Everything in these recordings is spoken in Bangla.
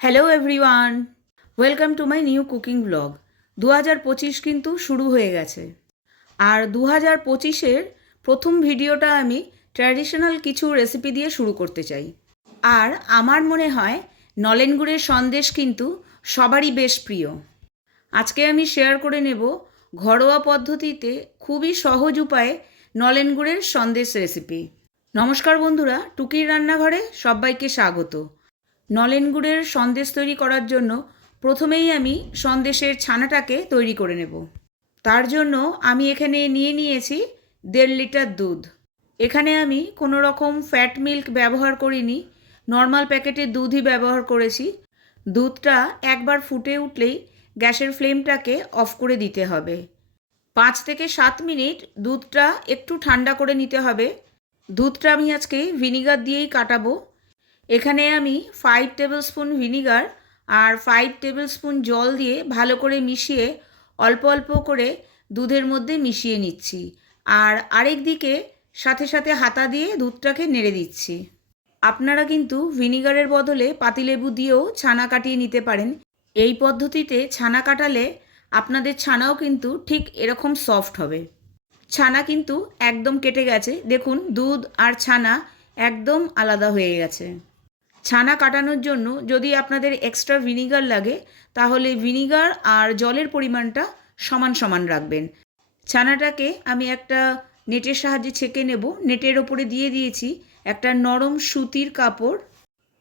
Hello everyone welcome to my new cooking blog দু হাজার পঁচিশ কিন্তু শুরু হয়ে গেছে। আর দু হাজার পঁচিশের প্রথম ভিডিওটা আমি ট্র্যাডিশনাল কিছু রেসিপি দিয়ে শুরু করতে চাই। আর আমার মনে হয় নলেন গুড়ের সন্দেশ কিন্তু সবারই বেশ প্রিয়। আজকে আমি শেয়ার করে নেব ঘরোয়া পদ্ধতিতে খুবই সহজ উপায়ে নলেন গুড়ের সন্দেশ রেসিপি নমস্কার বন্ধুরা, টুকির রান্নাঘরে সবাইকে স্বাগত। নলেন গুড়ের সন্দেশ তৈরি করার জন্য প্রথমেই আমি সন্দেশের ছানাটাকে তৈরি করে নেব। তার জন্য আমি এখানে নিয়ে নিয়েছি দেড় লিটার দুধ। এখানে আমি কোনো রকম ফ্যাট মিল্ক ব্যবহার করিনি, নর্মাল প্যাকেটের দুধই ব্যবহার করেছি। দুধটা একবার ফুটে উঠলেই গ্যাসের ফ্লেমটাকে অফ করে দিতে হবে। পাঁচ থেকে সাত মিনিট দুধটা একটু ঠান্ডা করে নিতে হবে। দুধটা আমি আজকে ভিনিগার দিয়েই কাটাবো। এখানে আমি ফাইভ টেবিল স্পুন ভিনিগার আর ফাইভ টেবিল স্পুন জল দিয়ে ভালো করে মিশিয়ে অল্প অল্প করে দুধের মধ্যে মিশিয়ে নিচ্ছি। আর আরেক দিকে সাথে সাথে হাতা দিয়ে দুধটাকে নেড়ে দিচ্ছি। আপনারা কিন্তু ভিনিগারের বদলে পাতিলেবু দিয়েও ছানা কাটিয়ে নিতে পারেন। এই পদ্ধতিতে ছানা কাটালে আপনাদের ছানাও কিন্তু ঠিক এরকম সফট হবে। ছানা কিন্তু একদম কেটে গেছে। দেখুন, দুধ আর ছানা একদম আলাদা হয়ে গেছে। ছানা কাটানোর জন্য যদি আপনাদের এক্সট্রা ভিনিগার লাগে, তাহলে ভিনিগার আর জলের পরিমাণটা সমান সমান রাখবেন। ছানাটাকে আমি একটা নেটের সাহায্যে ছেঁকে নেব। নেটের ওপরে দিয়ে দিয়েছি একটা নরম সুতির কাপড়।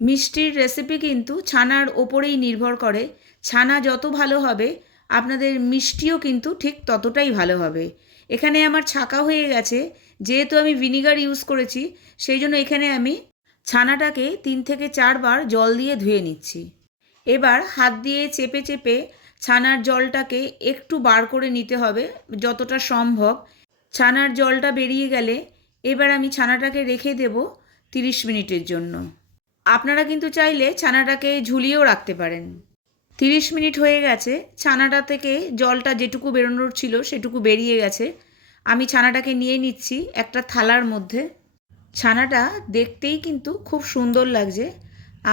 মিষ্টির রেসিপি কিন্তু ছানার ওপরেই নির্ভর করে। ছানা যত ভালো হবে, আপনাদের মিষ্টিও কিন্তু ঠিক ততটাই ভালো হবে। এখানে আমার ছাকা হয়ে গেছে। যেহেতু আমি ভিনিগার ইউজ করেছি, সেই জন্য এখানে আমি ছানাটাকে তিন থেকে চারবার জল দিয়ে ধুয়ে নিচ্ছি। এবার হাত দিয়ে চেপে চেপে ছানার জলটাকে একটু বার করে নিতে হবে যতটা সম্ভব। ছানার জলটা বেরিয়ে গেলে এবার আমি ছানাটাকে রেখে দেব তিরিশ মিনিটের জন্য। আপনারা কিন্তু চাইলে ছানাটাকে ঝুলিয়েও রাখতে পারেন। তিরিশ মিনিট হয়ে গেছে, ছানাটা থেকে জলটা যেটুকু বেরোনোর ছিল সেটুকু বেরিয়ে গেছে। আমি ছানাটাকে নিয়ে নিচ্ছি একটা থালার মধ্যে। ছানাটা দেখতেই কিন্তু খুব সুন্দর লাগছে।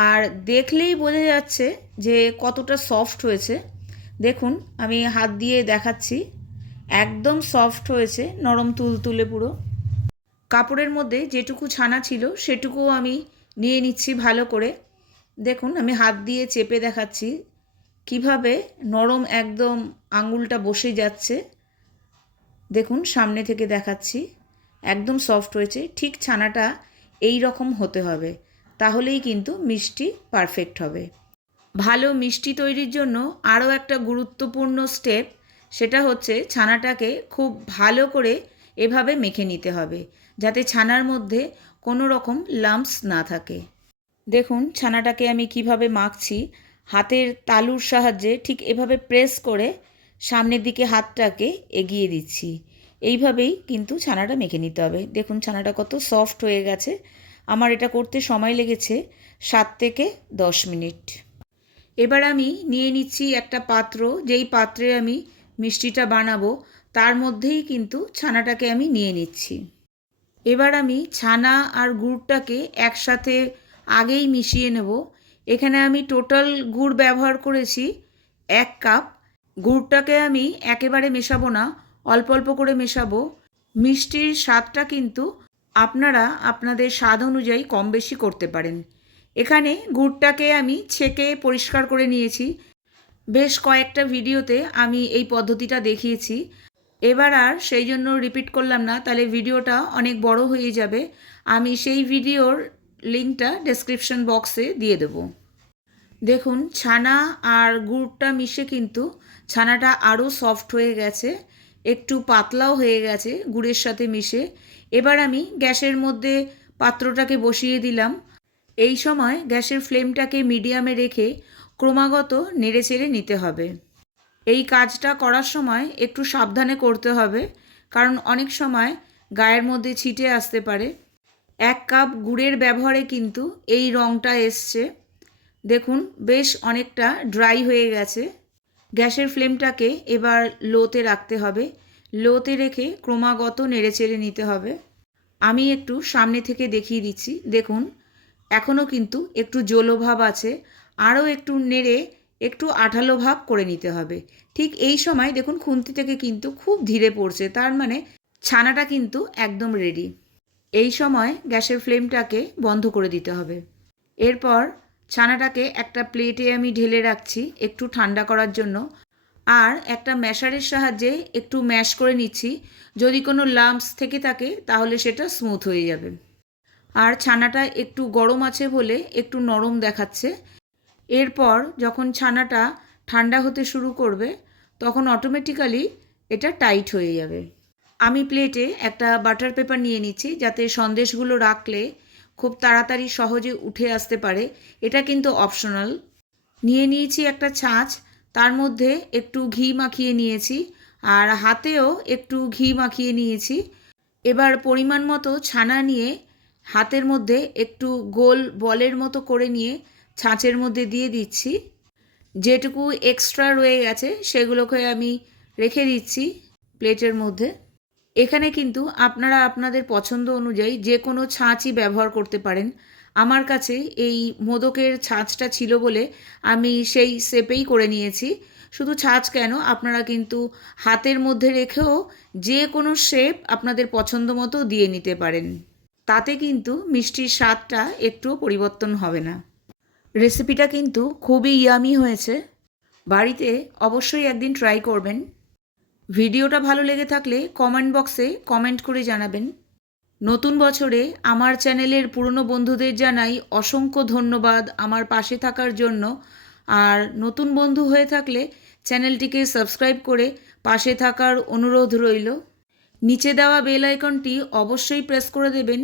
আর দেখলেই বোঝা যাচ্ছে যে কতটা সফট হয়েছে। দেখুন, আমি হাত দিয়ে দেখাচ্ছি। একদম সফট হয়েছে, নরম তুলতুলে পুরো। কাপড়ের মধ্যে যেটুকু ছানা ছিল, সেটুকুও আমি নিয়ে নিচ্ছি ভালো করে। দেখুন, আমি হাত দিয়ে চেপে দেখাচ্ছি কীভাবে নরম একদম আঙুলটা বসে যাচ্ছে। দেখুন, সামনে থেকে দেখাচ্ছি। একদম সফট হয়েছে, ঠিক ছানাটা এই রকম হতে হবে, তাহলেই কিন্তু মিষ্টি পারফেক্ট হবে। ভালো মিষ্টি তৈরির জন্য আরও একটা গুরুত্বপূর্ণ স্টেপ সেটা হচ্ছে ছানাটাকে খুব ভালো করে এভাবে মেখে নিতে হবে, যাতে ছানার মধ্যে কোনো রকম লাম্পস না থাকে। দেখুন ছানাটাকে আমি কীভাবে মাখছি, হাতের তালুর সাহায্যে ঠিক এভাবে প্রেস করে সামনের দিকে হাতটাকে এগিয়ে দিচ্ছি। এইভাবেই কিন্তু ছানাটা মেখে নিতে হবে। দেখুন ছানাটা কত সফট হয়ে গেছে। আমার এটা করতে সময় লেগেছে সাত থেকে দশ মিনিট। এবার আমি নিয়ে নিচ্ছি একটা পাত্র। যেই পাত্রে আমি মিষ্টিটা বানাবো, তার মধ্যেই কিন্তু ছানাটাকে আমি নিয়ে নিচ্ছি। এবার আমি ছানা আর গুড়টাকে একসাথে আগেই মিশিয়ে নেব। এখানে আমি টোটাল গুড় ব্যবহার করেছি এক কাপ। গুড়টাকে আমি একেবারে মেশাবো না। অল্প অল্প করে মেশাবো। মিষ্টির স্বাদটা কিন্তু আপনারা আপনাদের স্বাদ অনুযায়ী কম বেশি করতে পারেন। এখানে গুড়টাকে আমি ছেঁকে পরিষ্কার করে নিয়েছি। বেশ কয়েকটা ভিডিওতে আমি এই পদ্ধতিটা দেখিয়েছি। এবার আর সেই জন্য রিপিট করলাম না, তাহলে ভিডিওটা অনেক বড় হয়ে যাবে। আমি সেই ভিডিওর লিঙ্কটা ডেসক্রিপশন বক্সে দিয়ে দেব। দেখুন, ছানা আর গুড়টা মিশে কিন্তু ছানাটা আরও সফট হয়ে গেছে। একটু পাতলাও হয়ে গেছে, গুড়ের সাথে মিশে। এবার আমি গ্যাসের মধ্যে পাত্রটাকে বসিয়ে দিলাম। এই সময় গ্যাসের ফ্লেমটাকে মিডিয়ামে রেখে ক্রমাগত নেড়ে চেড়ে নিতে হবে। এই কাজটা করার সময় একটু সাবধানে করতে হবে, কারণ অনেক সময় গায়ের মধ্যে ছিটে আসতে পারে। এক কাপ গুড়ের ব্যবহারে কিন্তু এই রঙটা এসছে। দেখুন, বেশ অনেকটা ড্রাই হয়ে গেছে। গ্যাসের ফ্লেমটাকে এবার লোতে রাখতে হবে। লোতে রেখে ক্রমাগত নেড়েচেড়ে নিতে হবে। আমি একটু সামনে থেকে দেখিয়ে দিচ্ছি। দেখুন, এখনও কিন্তু একটু জলোভাব আছে। আরও একটু নেড়ে একটু আঠালো ভাব করে নিতে হবে। ঠিক এই সময় দেখুন খুন্তি থেকে কিন্তু খুব ধীরে পড়ছে। তার মানে ছানাটা কিন্তু একদম রেডি এই সময় গ্যাসের ফ্লেমটাকে বন্ধ করে দিতে হবে। এরপর ছানাটাকে একটা প্লেটে আমি ঢেলে রাখছি একটু ঠান্ডা করার জন্য। আর একটা ম্যাশারের সাহায্যে একটু ম্যাশ করে নিচ্ছি। যদি কোনো লাম্পস থেকে থাকে, তাহলে সেটা স্মুথ হয়ে যাবে। আর ছানাটা একটু গরম আছে বলে একটু নরম দেখাচ্ছে। এরপর যখন ছানাটা ঠান্ডা হতে শুরু করবে, তখন অটোমেটিক্যালি এটা টাইট হয়ে যাবে। আমি প্লেটে একটা বাটার পেপার নিয়ে নিচ্ছি, যাতে সন্দেশগুলো রাখলে খুব তাড়াতাড়ি সহজে উঠে আসতে পারে। এটা কিন্তু অপশনাল নিয়ে নিয়েছি একটা ছাঁচ, তার মধ্যে একটু ঘি মাখিয়ে নিয়েছি আর হাতেও একটু ঘি মাখিয়ে নিয়েছি। এবার পরিমাণ মতো ছানা নিয়ে হাতের মধ্যে একটু গোল বলের মতো করে নিয়ে ছাঁচের মধ্যে দিয়ে দিচ্ছি। যেটুকু এক্সট্রা রয়ে গেছে সেগুলোকে আমি রেখে দিচ্ছি প্লেটের মধ্যে। এখানে কিন্তু আপনারা আপনাদের পছন্দ অনুযায়ী যে কোনো ছাঁচই ব্যবহার করতে পারেন। আমার কাছে এই মোদকের ছাঁচটা ছিল বলে আমি সেই শেপেই করে নিয়েছি। শুধু ছাঁচ কেন, আপনারা কিন্তু হাতের মধ্যে রেখেও যে কোনো শেপ আপনাদের পছন্দ মতো দিয়ে নিতে পারেন। তাতে কিন্তু মিষ্টির স্বাদটা একটুও পরিবর্তন হবে না। রেসিপিটা কিন্তু খুবই ইয়ামি হয়েছে। বাড়িতে অবশ্যই একদিন ট্রাই করবেন। ভিডিওটা ভালো লেগে থাকলে কমেন্ট বক্সে কমেন্ট করে জানাবেন। নতুন বছরে আমার চ্যানেলের পুরনো বন্ধুদের জানাই অসংখ্য ধন্যবাদ আমার পাশে থাকার জন্য। আর নতুন বন্ধু হয়ে থাকলে চ্যানেলটিকে সাবস্ক্রাইব করে পাশে থাকার অনুরোধ রইল। নিচে দেওয়া বেল আইকনটি অবশ্যই প্রেস করে দেবেন।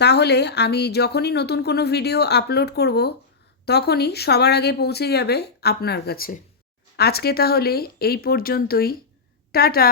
তাহলে আমি যখনই নতুন কোনো ভিডিও আপলোড করব, তখনই সবার আগে পৌঁছে যাবে আপনার কাছে। আজকে তাহলে এই পর্যন্তই। টাটা